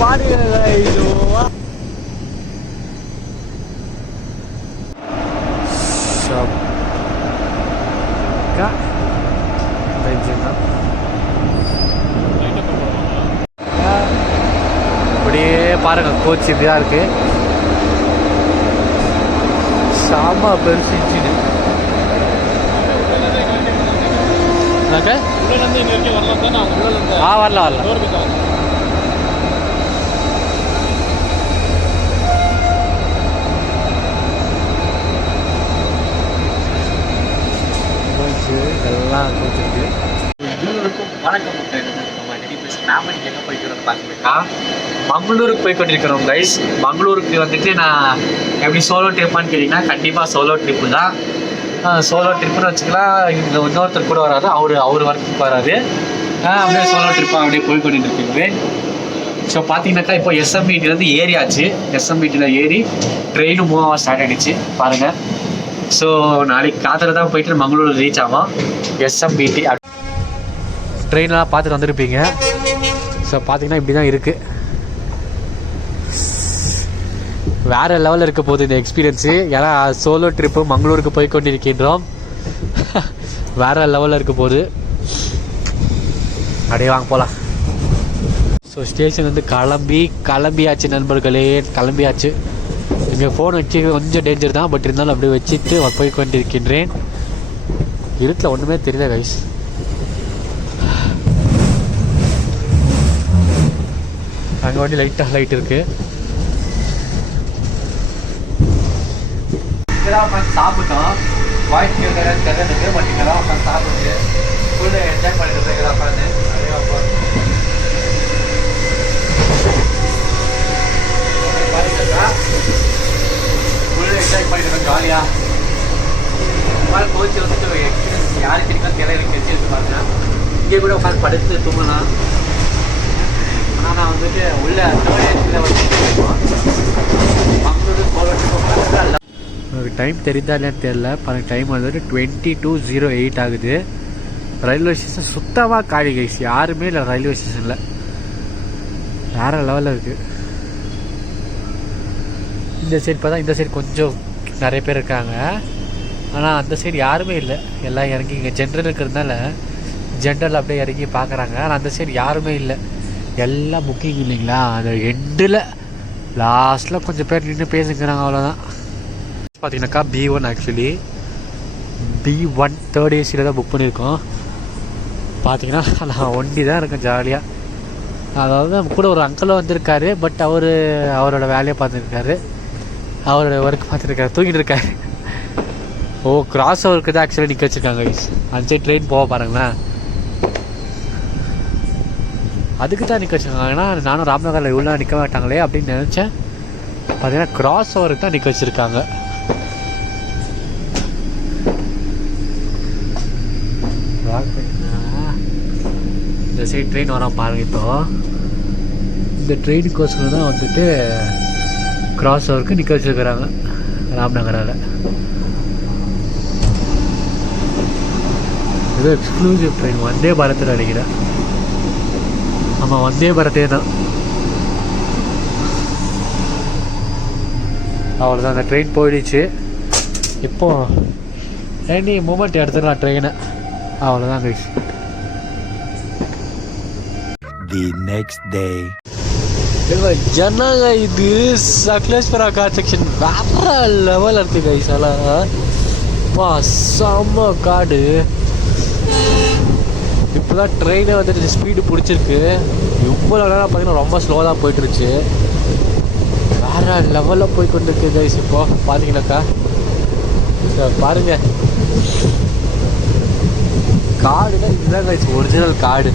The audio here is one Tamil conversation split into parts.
பாருங்க இதுவா அப்படியே பாருங்க கோச் இப்படிதான் இருக்கு. சாமா பெருசு இன்ஜின். வரல எல்லாம் கோச்சிருக்கு. வணக்கம். நாம எங்க போய்க்கிறோம் பார்த்தீங்கன்னா மங்களூருக்கு போய் கொண்டிருக்கிறோம் கைஸ். மங்களூருக்கு வந்துட்டு நான் எப்படி சோலோ ட்ரிப்பான்னு கேட்டிங்கன்னா கண்டிப்பாக சோலோ ட்ரிப்பு தான். சோலோ ட்ரிப்புன்னு வச்சுக்கலாம். இங்கே இன்னொருத்தர் கூட வராது, அவர் ஒர்க்குக்கு வராது. அப்படியே சோலோ ட்ரிப்பாக அப்படியே போய் கொண்டிருக்கிறேன். ஸோ பார்த்தீங்கன்னாக்கா இப்போ எஸ்எம்பிடிலேருந்து ஏறியாச்சு. எஸ்எம்பிடியில் ஏறி ட்ரெயினும் மூவ் ஆக ஸ்டார்ட் ஆகிடுச்சு பாருங்கள். ஸோ நாளைக்கு காத்திர தான் போயிட்டு மங்களூர் ரீச் ஆகும். எஸ்எம்பிடி ட்ரெயினெலாம் பார்த்துட்டு வந்துருப்பீங்க. ஸோ பார்த்தீங்கன்னா இப்படி தான் இருக்குது. வேறு லெவலில் இருக்க போகுது இந்த எக்ஸ்பீரியன்ஸு. ஏன்னா சோலோ ட்ரிப்பு மங்களூருக்கு போய் கொண்டிருக்கின்றோம். வேறு லெவலில் இருக்க போகுது. அப்படியே வாங்க போகலாம். ஸோ ஸ்டேஷன் வந்து கிளம்பியாச்சு நண்பர்களே, கிளம்பியாச்சு. இங்கே ஃபோன் வச்சு கொஞ்சம் டேஞ்சர் தான், பட் இருந்தாலும் அப்படியே வச்சுட்டு போய் கொண்டிருக்கின்றேன். இருட்டில் ஒன்றுமே தெரியல கைஸ். அங்கே வந்து லைட் இருக்குது. இதெல்லாம் உட்காந்து சாப்பிட்டோம். வாய்ஸ் தெரிஞ்சுக்கு பட் இதெல்லாம் உட்காந்து சாப்பிட்டு ஃபுல்லு என்ஜாய் பண்ணிட்டு இதெல்லாம் உட்காந்து நிறையா ஃபுல்லு என்ஜாய் பண்ணிட்டு ஜாலியாக. மாதிரி கோச்சு வந்துட்டு எக்ஸ்பீரியன்ஸ் யாருக்கு இருக்கா தெரியல, எனக்கு தெரிஞ்சு பாருங்க. இங்கே கூட உட்காந்து படுத்து தூங்கலாம். ஆனால் நான் வந்துட்டு உள்ள எனக்கு டைம் தெரியுதா இல்லையான்னு தெரியல. பாருங்க டைம் வந்துட்டு 22:08 ஆகுது. ரயில்வே ஸ்டேஷன் சுத்தமாக காலி கைஸ், யாருமே இல்லை ரயில்வே ஸ்டேஷனில். வேறு லெவலில் இருக்குது. இந்த சைடு பார்த்தா இந்த சைடு கொஞ்சம் நிறைய பேர் இருக்காங்க, ஆனால் அந்த சைடு யாருமே இல்லை. எல்லாம் இறங்கி இங்கே ஜென்ரல் இருக்கிறதுனால ஜென்ரல் அப்படியே இறங்கி பார்க்குறாங்க. ஆனால் அந்த சைடு யாருமே இல்லை, எல்லாம் புக்கிங் இல்லைங்களா. அந்த எண்டில் லாஸ்ட்டில் கொஞ்சம் பேர் நின்று பேசிக்கிறாங்க, அவ்வளோதான். பார்த்தீங்கன்னாக்கா B1 ஆக்சுவலி B1 3rd ஏசியில் தான் புக் பண்ணியிருக்கோம். பார்த்தீங்கன்னா நான் ஒண்டி தான் இருக்கேன் ஜாலியாக. அதாவது கூட ஒரு அங்கிளும் வந்திருக்காரு, பட் அவரோட வேலையை பார்த்துருக்காரு, அவரோட ஒர்க் பார்த்துருக்காரு, தூங்கிட்டு இருக்காரு. ஓ கிராஸ் ஓவருக்கு தான் ஆக்சுவலி நிற்க வச்சுருக்காங்க. அந்த சைடு ட்ரெயின் போக பாருங்களேன், அதுக்கு தான் நிற்க வச்சுருக்காங்க. ஏன்னா நானும் ராம்நகரில் இவ்வளோ நிற்க மாட்டாங்களே அப்படின்னு நினச்சேன். பார்த்தீங்கன்னா கிராஸ் ஓவருக்கு தான் நிற்க வச்சுருக்காங்க. இந்த சைடு ட்ரெயின் வரோம் பாருங்கள். இப்போ இந்த ட்ரெயினுக்கோசரம் தான் வந்துட்டு கிராஸ் ஓவருக்கு நிற்க வச்சுருக்கிறாங்க ராம்நகரால். இது எக்ஸ்க்ளூசிவ் ட்ரெயின், வந்தே பாரத்தில் நினைக்கிறேன். ஆமாம் வந்தே பாரத்தே தான். அவ்வளோதான், அந்த ட்ரெயின் போயிடுச்சு. இப்போது எனி மூமெண்ட் எடுத்துடலாம் ட்ரெயினை, அவ்வளோதான் கைஸ். The next day. ஜனங்க இது சக்லேஸ்வரா கார் செக்ஷன் வேற லெவல் இருக்கு கைஸ். எல்லாம் செம்ம காடு. இப்போதான் ட்ரெயினை வந்துட்டு ஸ்பீடு பிடிச்சிருக்கு. இவ்வளோ நேரம் பார்த்தீங்கன்னா ரொம்ப ஸ்லோவாக தான் போயிட்டுருச்சு. வேற லெவலில் போய் கொண்டு இருக்கு கைஸ். இப்போ பார்த்தீங்கன்னாக்கா பாருங்க, காடுனா இதுதான் கைஸ் ஒரிஜினல் காடு.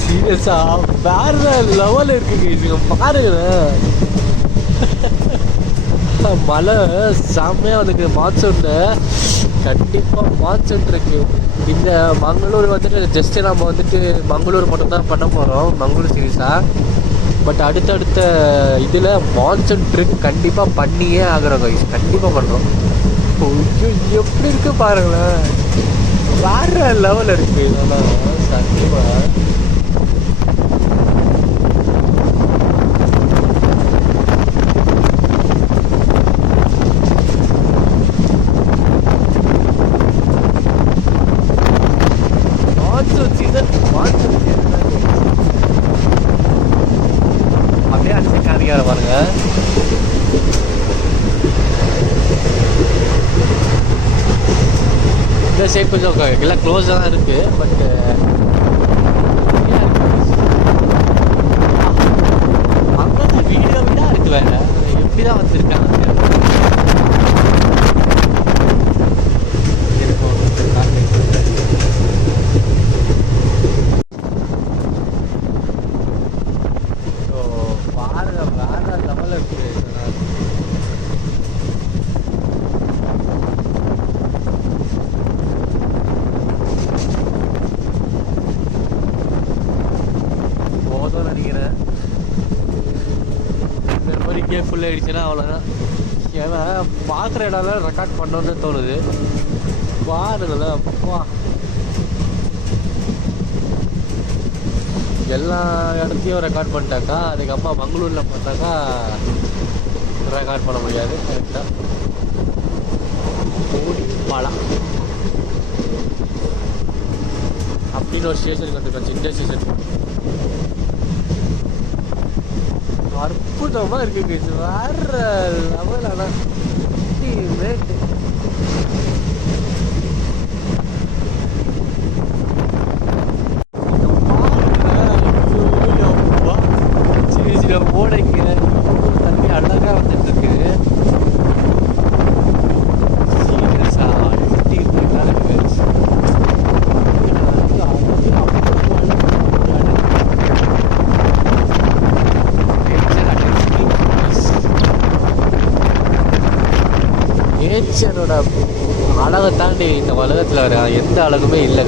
சீரியஸா வேற லெவல் இருக்குங்க. இதுங்க பாருங்களேன், மழை செம்மையாக வந்துருக்கு. மான்சூனில் கண்டிப்பாக மான்சூன் இருக்கு. இந்த மங்களூர் வந்துட்டு ஜஸ்ட்டு நம்ம வந்துட்டு மங்களூர் மட்டும்தான் பண்ண போகிறோம், மங்களூர் சீரீஸாக. பட் அடுத்தடுத்த இதில் மான்சூன் ட்ரிப் கண்டிப்பாக பண்ணியே ஆகிறோம் கைஸ், கண்டிப்பாக பண்ணுறோம். எப்படி இருக்கு பாருங்களேன், வேற லெவல் இருக்கு இதெல்லாம் சத்தியமா. அப்படியே அடிச்சு காமிக்கார பாருங்க. இந்த சைட் கொஞ்சம் எல்லாம் க்ளோஸாக தான் இருக்கு. பட் அங்கே வீடா வீடா இருக்கு. வேற எப்படிதான் வந்திருக்காங்க வேற லெவலில் இருக்கு. போதும் நினைக்கிறேன். இந்த மாதிரி கேம் ஃபுல் ஆகிடுச்சுன்னா அவ்வளோதான். ஏன்னா பார்க்குற இடம்லாம் ரெக்கார்ட் பண்ணோன்னு தோணுது. பாருங்களேன் அப்பா, எல்லா இடத்தையும் ரெக்கார்ட் பண்ணிட்டாக்கா அதுக்கப்புறம் மங்களூரில் பார்த்தாக்கா ரெக்கார்ட் பண்ண முடியாது. கரெக்டாக ஓடிப்பாளா அப்படின்னு ஒரு ஸ்டேஷனுக்கு வந்துருக்கோம். சின்ன ஸ்டேஷன் அற்புதமாக இருக்குது. வேற லெவல். ஆனால் ரேட்டு ஓடைங்க தண்ணி அழகா வந்துட்டு இருக்கு. சீரியஸா அடி இருக்கு. நேச்சரோட அழகை தாண்டி இந்த உலகத்தில் வர எந்த அழகுமே இல்லை.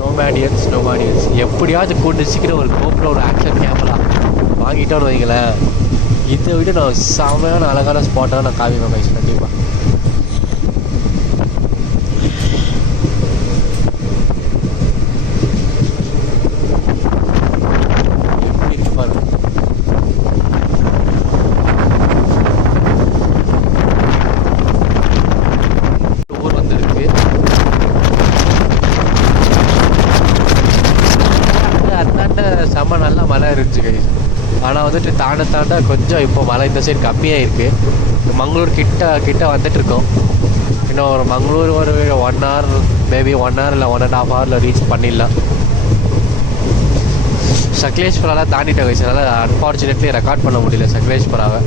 நோமாடியன்ஸ் எப்படியாச்சும் கூட்டு சீக்கிரம் ஒரு கோப்ரோ ஒரு ஆக்ஷன் கேமரா வாங்கிட்டோன்னு வைங்களேன், இதை விட நான் செமையான அழகான ஸ்பாட்டாக நான் காமிப்பேன் கைஸ் கண்டிப்பாக. எப்படி இருக்கு பாருங்க. ஊர் வந்துருக்கு. அந்தாண்ட செம்ம நல்லா மழை இருந்துச்சு கைஸ். ஆனால் வந்துட்டு தாண்ட கொஞ்சம் இப்போ மழை இந்த சைடு கம்மியாக இருக்குது. மங்களூர் கிட்ட வந்துட்டு இருக்கோம். இன்னும் ஒரு மங்களூர் ஒரு 1 hour மேபி 1 hour இல்லை 1.5 hour ரீச் பண்ணிடலாம். சக்லேஷ்புராலாம் தாண்டிட்டேன் கைஸ். அதனால் அன்ஃபார்ச்சுனேட்லி ரெக்கார்ட் பண்ண முடியல சக்லேஷ்புராவை.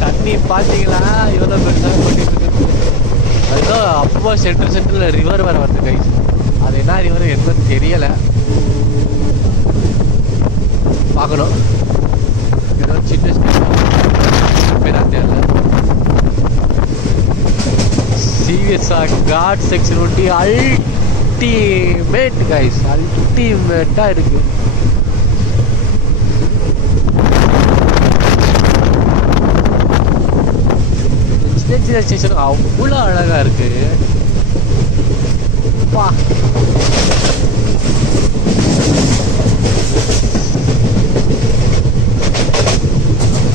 தண்ணி பார்த்தீங்களா எவ்வளோ பெருசாக பண்ணிட்டு இருக்கு. அதுதான் அப்போ சென்டரில் ரிவர் வேறு வருது கைஸ். அது என்ன ரிவர் என்னன்னு தெரியலை, பார்க்கணும். ஏதோ சின்ன பேராக தெரியல. சீரியஸாக காட் செக்ஷன் ஒட்டி அல்டிமேட் கைஸ், அல்டிமேட்டாக இருக்குது. சின்ன ஸ்டேஷன் அவ்வளோ அழகாக இருக்கு. வா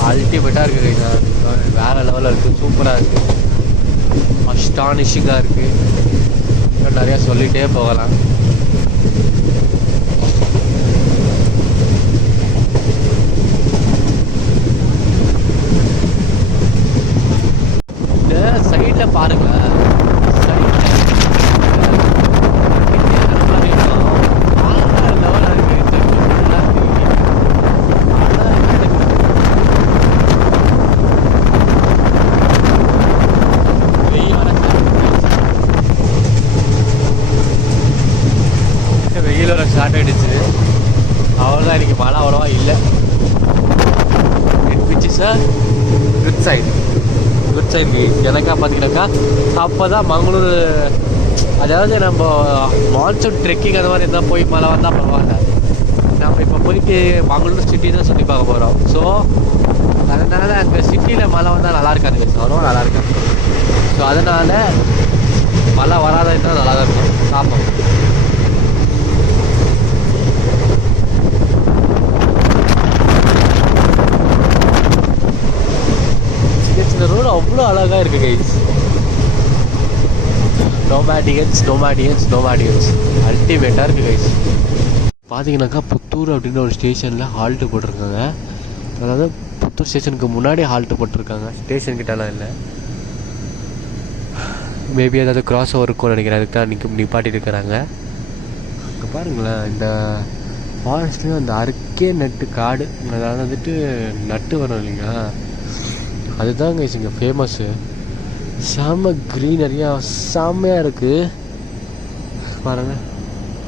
அல்டிமேட்டாக இருக்குது கைஸ். வேறு லெவலில் இருக்குது, சூப்பராக இருக்குது, அஸ்டானிஷிங்காக இருக்குது. இன்னும் நிறையா சொல்லிகிட்டே போகலாம். சைடில் பாருங்களேன், வெயில் வர ஸ்டார்ட் ஆகிடுச்சு. அவ்வளோதான், இன்றைக்கி மழை அவ்வளோவா இல்லை. Which is a good side. Good side எனக்கா பார்த்தீங்கன்னாக்கா அப்போ தான் மங்களூர், அதாவது நம்ம மான்சூன் ட்ரெக்கிங் அந்த மாதிரி இருந்தால் போய் மழை வந்தால் பரவாயில்ல. நம்ம இப்போ போயிட்டு மங்களூர் சிட்டி தான் சுற்றி பார்க்க போகிறோம். ஸோ அதனால் அந்த சிட்டியில் மழை வந்தால் நல்லா இருக்காது, அவ்வளோ நல்லா இருக்காது. ஸோ அதனால் மழை வராத இருந்தால் நல்லா தான் இருக்கும். பார்ப்போம். சின்ன சின்ன ரோடு அவ்வளோ அழகாக இருக்குது கைஸ். நோமாடியன்ஸ் அல்டிமேட்டாக இருக்குது கைஸ். பார்த்தீங்கன்னாக்கா புத்தூர் அப்படின்ற ஒரு ஸ்டேஷனில் ஹால்ட்டு போட்டிருக்காங்க. அதாவது புத்தூர் ஸ்டேஷனுக்கு முன்னாடி ஹால்ட்டு போட்டிருக்காங்க, ஸ்டேஷன்கிட்டலாம் இல்லை. மேபி ஏதாவது கிராஸ் ஓவர் இருக்கும்னு நினைக்கிறேன், அதுக்கு தான் நிப்பாட்டி இருக்கிறாங்க. அங்கே பாருங்களேன், இந்த ஃபாரஸ்ட்லேயும் அந்த அறுக்கே நட்டு காடு, அதாவது வந்துட்டு நட்டு வரும் இல்லைங்களா, அதுதாங்க இங்கே ஃபேமஸ்ஸு. செம்ம க்ரீனரியாக செம்மையாக இருக்குது பாருங்கள்.